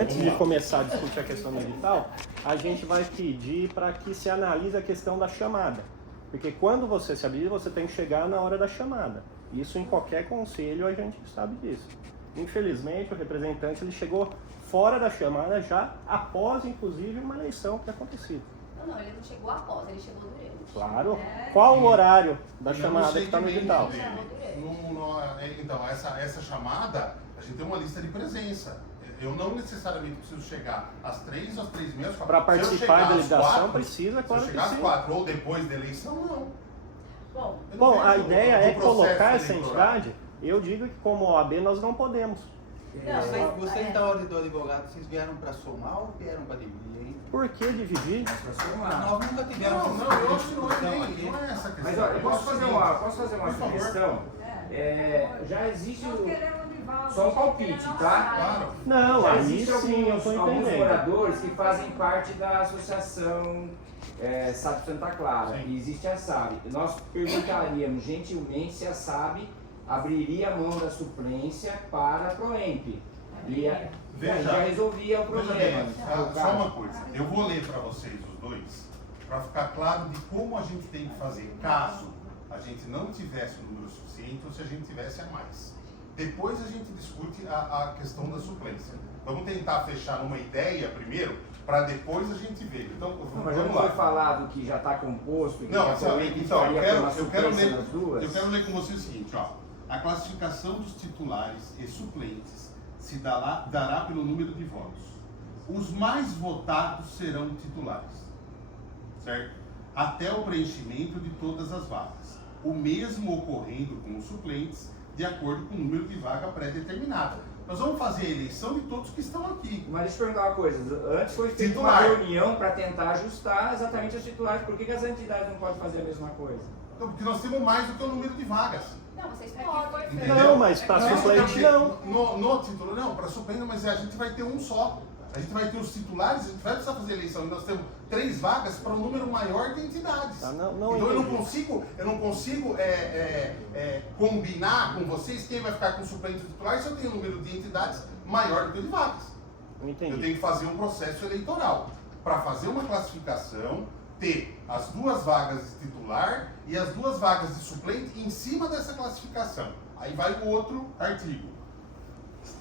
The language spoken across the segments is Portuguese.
Antes de começar a discutir a questão do edital, a gente vai pedir para que se analise a questão da chamada. Porque quando você se habilita, você tem que chegar na hora da chamada. Isso em qualquer conselho a gente sabe disso. Infelizmente, o representante ele chegou fora da chamada já após, inclusive, uma eleição que aconteceu. Não, ele não chegou após, ele chegou durante. Claro. Qual o horário da chamada que está no edital? Então, essa chamada, a gente tem uma lista de presença. Eu não necessariamente preciso chegar às 3, às 3h30. Para participar da ligação precisa, claro que sim. Se eu chegar às 4 ou depois da eleição, não. Bom, a ideia é colocar essa entidade. Eu digo que como OAB nós não podemos. Vocês da ordem do advogado, vocês vieram para somar ou vieram para dividir, hein? Por que dividir? Nós nunca tivemos eu acho que não é essa questão. Mas olha, eu posso fazer uma sugestão? Já existe só um palpite, tá? Claro. Não, Já aí existe sim, eu estou alguns entendendo. moradores que fazem parte da associação SAB Santa Clara, Sim. e existe a SAB. Nós perguntaríamos gentilmente se a SAB abriria a mão da suplência para a PROEMP. E já resolvia o problema. Só uma coisa, eu vou ler para vocês os dois, para ficar claro de como a gente tem que fazer, caso a gente não tivesse o número suficiente ou se a gente tivesse a mais. Depois a gente discute a questão da suplência. Vamos tentar fechar uma ideia primeiro, para depois a gente ver. Então, Mas já não foi falado que já está composto? Não, então, eu quero ler com vocês o seguinte, ó. A classificação dos titulares e suplentes se dará pelo número de votos. Os mais votados serão titulares, certo? Até o preenchimento de todas as vagas. O mesmo ocorrendo com os suplentes, de acordo com o número de vaga pré-determinada. Nós vamos fazer a eleição de todos que estão aqui. Mas deixa eu perguntar uma coisa. Antes foi feita uma reunião para tentar ajustar exatamente os titulares. Por que as entidades não podem fazer a mesma coisa? Então, porque nós temos mais do que o número de vagas. Não, vocês podem. Não, mas para suplente não. No título não, para suplente, mas a gente vai ter um só. A gente vai ter os titulares, a gente vai precisar fazer eleição. E nós temos 3 vagas para um número maior de entidades. Então eu não consigo combinar com vocês quem vai ficar com o suplente titular se eu tenho um número de entidades maior do que o de vagas. Eu tenho que fazer um processo eleitoral. Para fazer uma classificação, ter as 2 vagas de titular e as 2 vagas de suplente em cima dessa classificação. Aí vai o outro artigo.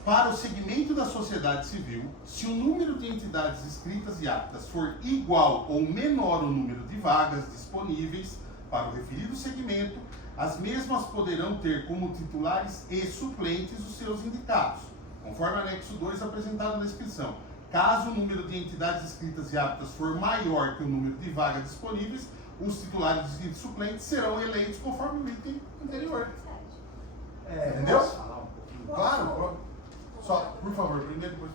Para o segmento da sociedade civil, se o número de entidades inscritas e aptas for igual ou menor ao número de vagas disponíveis para o referido segmento, as mesmas poderão ter como titulares e suplentes os seus indicados, conforme anexo 2 apresentado na inscrição. Caso o número de entidades inscritas e aptas for maior que o número de vagas disponíveis, os titulares e suplentes serão eleitos conforme o item anterior. Entendeu? Posso falar um pouquinho? Claro. Só, por favor, primeiro depois.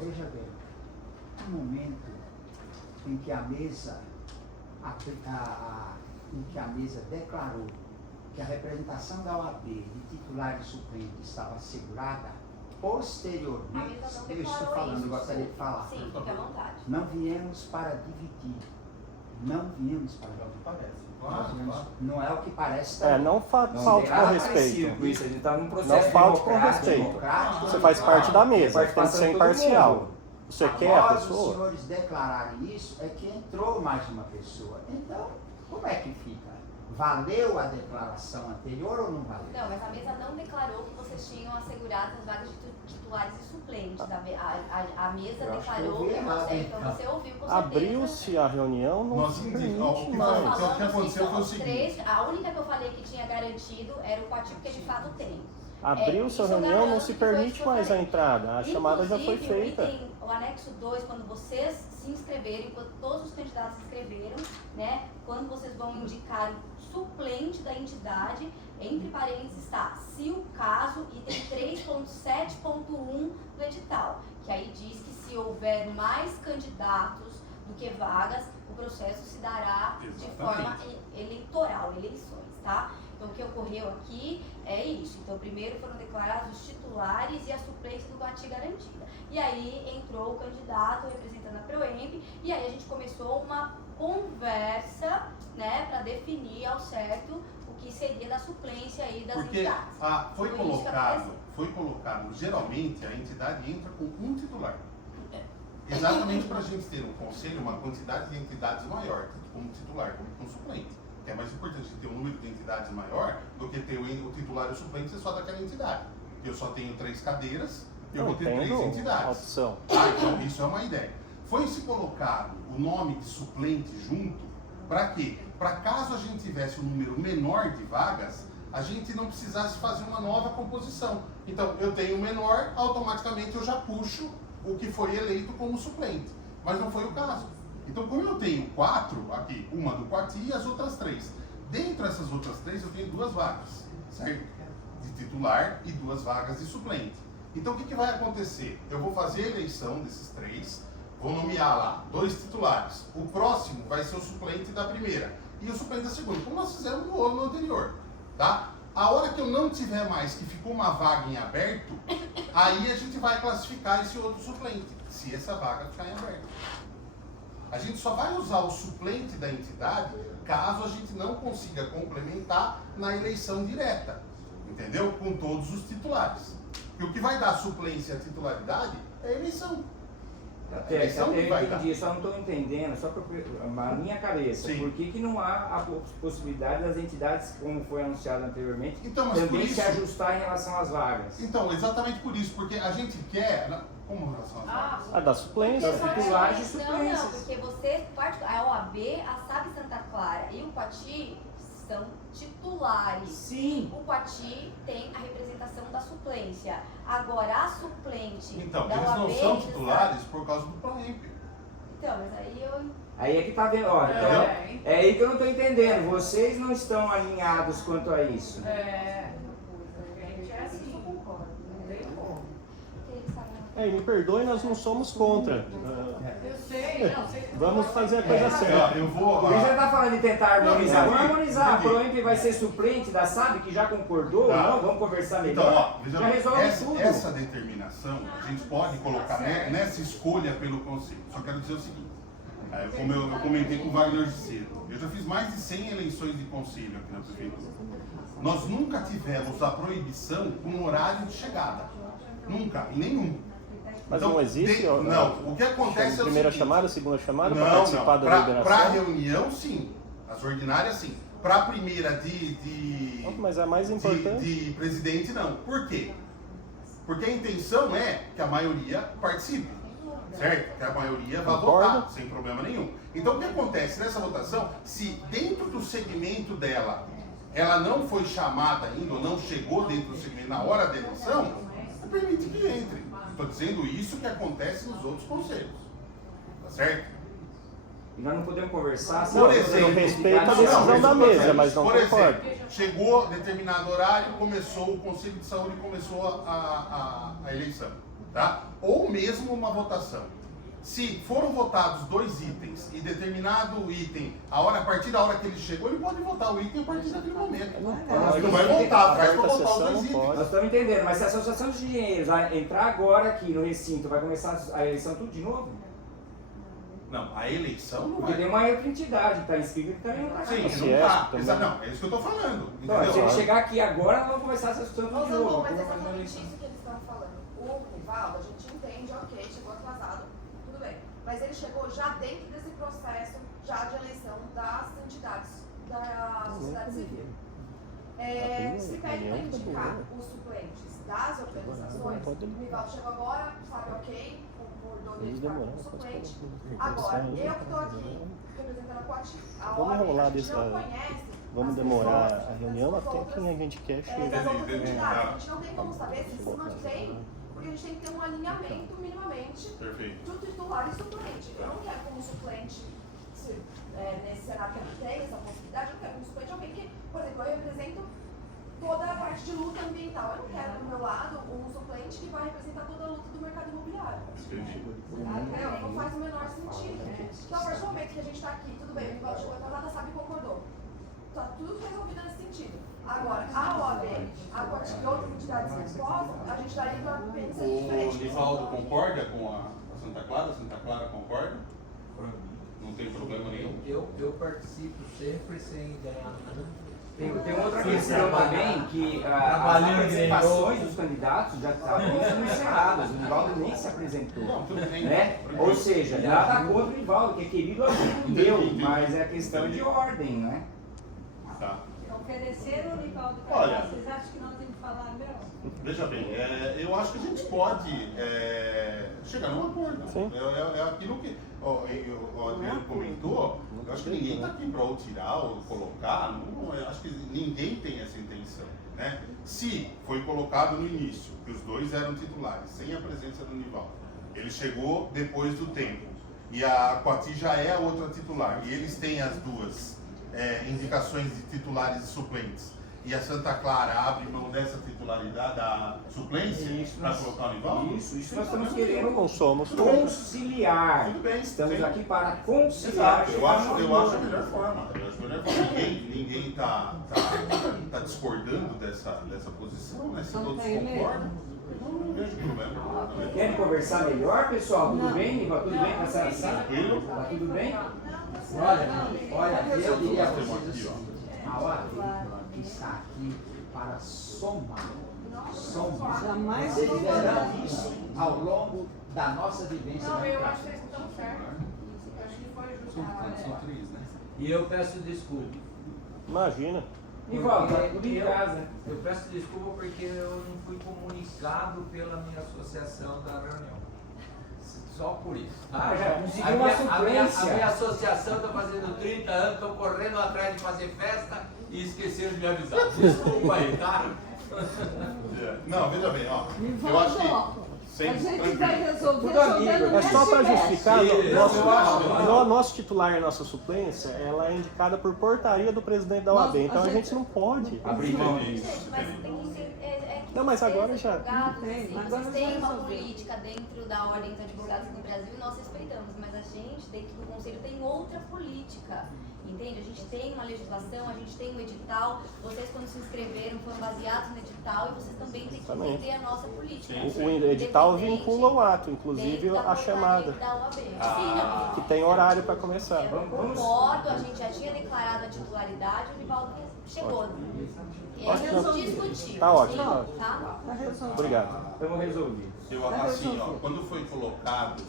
Veja bem, no momento em que a mesa declarou que a representação da OAB de titular e suplente estava assegurada, posteriormente, eu estou falando, gostaria de falar. Sim, fique à vontade. Não viemos para dividir. Não viemos para dividir. Não é o que parece. Não falte com respeito. Isso, a gente está num processo Não falte com respeito. Você faz parte da mesa, tem que ser imparcial. Você quer a pessoa? Os senhores declararem isso, é que entrou mais uma pessoa. Então, como é que fica? Valeu a declaração anterior ou não valeu? Não, mas a mesa não declarou que vocês tinham assegurado as vagas de titulares e suplentes. A mesa declarou que você, então você ouviu com certeza. Abriu-se a reunião, não se permite mais. O que aconteceu foi o seguinte. A única que eu falei que tinha garantido era o Coatil, que de fato tem. Abriu-se a reunião, não se permite mais a entrada. A chamada já foi feita. O anexo 2, quando vocês se inscreverem, quando todos os candidatos se inscreveram, né, quando vocês vão indicar o suplente da entidade, entre parênteses está, se o caso, item 3.7.1 do edital, que aí diz que se houver mais candidatos do que vagas, o processo se dará de forma eleitoral, eleições, tá? Então, o que ocorreu aqui é isso. Então, primeiro foram declarados os titulares e a suplente do Guati garantida. E aí entrou o candidato representando a PROEMP e aí a gente começou uma conversa, né, para definir ao certo o que seria da suplência aí das Porque entidades. foi Foi isso que colocado, geralmente a entidade entra com um titular. Exatamente para a gente ter um conselho, uma quantidade de entidades maior, como titular, como com suplente. Que é mais importante ter um número de entidades maior do que ter o titular e o suplente só daquela entidade. Eu só tenho 3 cadeiras, eu vou ter 3 entidades. A opção. Então isso é uma ideia. Foi se colocado o nome de suplente junto, para quê? Para caso a gente tivesse um número menor de vagas, a gente não precisasse fazer uma nova composição. Então, eu tenho menor, automaticamente eu já puxo o que foi eleito como suplente. Mas não foi o caso. Então, como eu tenho 4 aqui, uma do Coati e as outras 3. Dentro dessas outras 3, eu tenho 2 vagas, certo? De titular e 2 vagas de suplente. Então, o que vai acontecer? Eu vou fazer a eleição desses 3, vou nomear lá 2 titulares. O próximo vai ser o suplente da primeira e o suplente da segunda, como nós fizemos no ano anterior, tá? A hora que eu não tiver mais, que ficou uma vaga em aberto, aí a gente vai classificar esse outro suplente, se essa vaga ficar em aberto. A gente só vai usar o suplente da entidade caso a gente não consiga complementar na eleição direta, entendeu? Com todos os titulares. Porque o que vai dar suplência à titularidade é a eleição. Até eu entendi, só não estou entendendo, só na minha cabeça, Sim. por que não há a possibilidade das entidades, como foi anunciado anteriormente, Então, mas também por isso, se ajustar em relação às vagas? Então, exatamente por isso, porque a gente quer... Como em relação às vagas? A da suplência. Porque titulares e Não, suplências. porque você, a OAB, a SAB Santa Clara e o Coati são titulares. Sim. O Coati tem a representação da suplência. Agora, a suplente Então, da eles OAB... não são titulares por causa do PROEMP. Então, mas aí eu... Aí é que tá vendo, ó, então, é aí que eu não estou entendendo, vocês não estão alinhados quanto a isso. E me perdoe, nós não somos contra. Eu sei, não sei. Vamos fazer a coisa certa. Eu vou... Por isso já está falando de tentar harmonizar. Não, Vamos harmonizar. A entendi. PROEMP vai ser suplente da SAB, que já concordou, Tá. não? Vamos conversar Então, melhor. ó, veja Já bem, resolve tudo. essa determinação a gente pode colocar nessa escolha pelo Conselho. Só quero dizer o seguinte, como eu comentei com o Wagner de cedo, eu já fiz mais de 100 eleições de Conselho aqui na Prefeitura. Nós nunca tivemos a proibição com horário de chegada. Nunca, em nenhum. Mas Então, não existe? Não, o que acontece é o Primeira seguinte, chamada, segunda chamada, para não, participar da para deliberação? reunião, sim. As ordinárias, sim. Para a primeira Mas a mais importante... de presidente, não. Por quê? Porque a intenção é que a maioria participe, certo? Que a maioria vá Concordo. votar, sem problema nenhum. Então, o que acontece nessa votação, se dentro do segmento dela, ela não foi chamada ainda, ou não chegou dentro do segmento na hora da eleição, permite que entre. Estou dizendo isso que acontece nos outros conselhos. Tá certo? E nós não podemos conversar Não, sem exemplo, eu respeito a Não, decisão da mesa, mas não Por concordo. exemplo, chegou determinado horário, começou o Conselho de Saúde, começou a eleição. Tá? Ou mesmo uma votação. Se foram votados 2 itens e determinado item, a partir da hora que ele chegou, ele pode votar o item a partir daquele momento. Ele não vai voltar, vai Outra votar os sessão 2 não itens. pode. Nós estamos entendendo, mas se a Associação de Engenheiros entrar agora aqui no recinto, vai começar a eleição tudo de novo? Não, a eleição não Porque vai. tem uma outra entidade que está inscrita que também não está Sim, aqui. não Fiesp tá. também. Não, é isso que eu tô falando. Então, se ele Entendeu? chegar aqui agora, nós vamos começar essa situação tudo de Não, novo. mas é porque nós vamos fazer uma exatamente eleição. isso que eles estão falando. O Rivaldo, a gente entende, ok, chegou atrasado, tudo bem. Mas ele chegou já dentro desse processo já de eleição das entidades da sociedade civil. Se pede para indicar os suplentes das organizações, o Rivaldo chegou agora, sabe, ok, concordou de indicar como suplente. Agora, eu que estou aqui representando a Coati, a Vamos ordem, rolar a gente dessa- não conhece Vamos as demorar pessoas a reunião das até outras, quem a gente quer das chegar. outras Entendi, entidades. tá. A gente não tem como saber se se mantém, porque a gente tem que ter um alinhamento minimamente Perfeito. do titular e suplente. Eu não quero como suplente, nesse cenário que a gente tem, essa possibilidade, eu quero como suplente alguém que, por exemplo, eu represento toda a parte de luta ambiental. Eu não quero do meu lado um suplente que vai representar toda a luta do mercado imobiliário. Entendeu? Não faz o menor sentido. Então, a partir do momento que a gente está aqui, tudo bem, o Rivaldo chegou atrasado, sabe e concordou. Tá tudo resolvido nesse sentido. Agora, a OAB, a Coati e outras entidades que posam, a gente daria para pensar O diferente. Rivaldo concorda com a Santa Clara? A Santa Clara concorda? Não tem problema nenhum. Eu participo sempre sem ganhar nada. Tem outra questão também, que as participações dos candidatos já estavam sendo encerradas, o Nivaldo nem se apresentou. Não, tudo bem. Né? Ou seja, nada contra o Nivaldo, que é querido amigo meu, mas é questão de ordem, né? Tá. Ofereceram o Nivaldo Olha. Carvalho, vocês acham que nós temos que falar não? Veja bem, eu acho que a gente pode chegar num acordo. Sim. É aquilo que o Adriano comentou. Eu acho que ninguém está aqui para ou tirar ou colocar. Eu acho que ninguém tem essa intenção. Né? Se foi colocado no início que os dois eram titulares, sem a presença do Nivaldo, ele chegou depois do tempo e a Coati já é a outra titular e eles têm as duas indicações de titulares e suplentes. E a Santa Clara abre mão dessa titularidade, da suplência, para colocar o Nivaldo? Isso nós estamos querendo Não somos conciliar. Tudo bem, Estamos sim. aqui para conciliar. Exato, eu acho a melhor forma. Ninguém está discordando dessa posição, né? Se todos concordam, eu não vejo problema. Querem conversar melhor, pessoal? Tudo bem, Nivaldo? Tudo bem com essa Tranquilo? Tá tudo bem? Olha, eu diria a Nós temos vocês aqui, assim, a OAB está aqui para somar. Jamais Vocês verão isso ao longo da nossa vivência Não, eu acho que democrática. eles estão certos. Eu acho que foi justo. E eu peço desculpa. Imagina. Nivaldo, tá tudo em casa. Eu peço desculpa porque eu não fui comunicado pela minha associação da reunião. Só por isso. Ah, já conseguiu A uma minha suplência. associação está fazendo 30 anos, estou correndo atrás de fazer festa e esqueceram de me avisar. Desculpa aí, tá? Não, veja bem, ó. Eu acho que. A gente vai resolver Tudo amigo. jogando É só para mexe-mexe. justificar, Isso, nosso titular e a nossa suplência, ela é indicada por portaria do presidente da OAB, então a gente não pode abrir mão disso. Gente, mas tem que ser. Que Não, mas vocês, agora já- advogados, Tem, assim, agora vocês já têm uma resolveu. política dentro da ordem dos advogados no Brasil e nós respeitamos, mas a gente, dentro do conselho, tem outra política. Entende? A gente tem uma legislação, a gente tem um edital, vocês quando se inscreveram foram baseados no edital e vocês também têm que Exatamente. entender a nossa política. O edital Independente vincula o ato, inclusive dentro da a chamada, portaria da OAB. Sim, que não. tem horário para começar. Eu concordo, a gente já tinha declarado a titularidade, o Nivaldo chegou. E a gente Ótimo. discutiu. Tá ótimo, Sim, tá ótimo. tá? Tá resolvido. Obrigado. Estamos resolvidos. Assim, ó, quando foi colocado,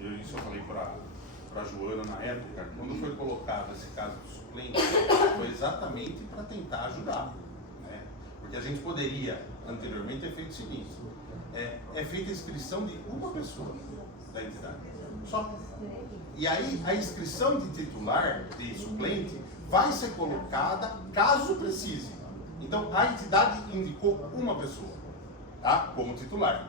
isso eu falei para a Joana na época, quando foi colocado esse caso do suplente, foi exatamente para tentar ajudar. Né? Porque a gente poderia, anteriormente, ter feito o seguinte: é feita a inscrição de uma pessoa da entidade. Só. E aí, a inscrição de titular, de suplente, vai ser colocada caso precise. Então, a entidade indicou uma pessoa, tá? Como titular.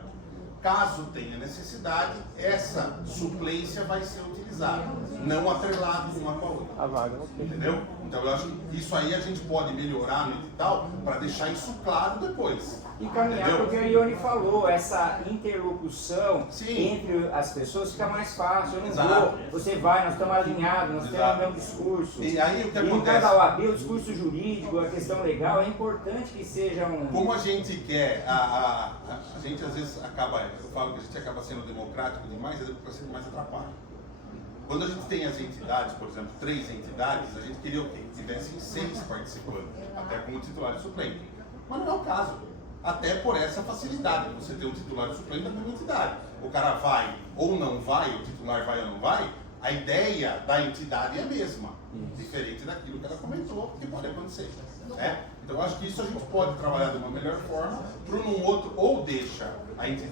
Caso tenha necessidade, essa suplência vai ser utilizada, não atrelado uma com a outra. A vaga, ok. Entendeu? Então eu acho que isso aí a gente pode melhorar no edital para deixar isso claro depois. E caminhar Entendeu? porque o Ione falou, essa interlocução Sim. entre as pessoas fica mais fácil. Eu não Exato. vou, você vai, nós estamos alinhados, nós temos Exato. o mesmo discurso. E aí o que E no acontece? caso da OAB, o discurso jurídico, a questão legal, é importante que seja um... Como a gente quer, a gente às vezes acaba, eu falo que a gente acaba sendo democrático demais, a democracia demais atrapalha. Quando a gente tem as entidades, por exemplo, 3 entidades, a gente queria o quê? Que tivessem 6 participantes, até como titular e suplente. Mas não é o caso. Até por essa facilidade, você ter um titular e suplente da mesma entidade. O cara vai ou não vai, o titular vai ou não vai, a ideia da entidade é a mesma. Diferente daquilo que ela comentou, que pode acontecer. Né? Então eu acho que isso a gente pode trabalhar de uma melhor forma, para um outro, ou deixa a entidade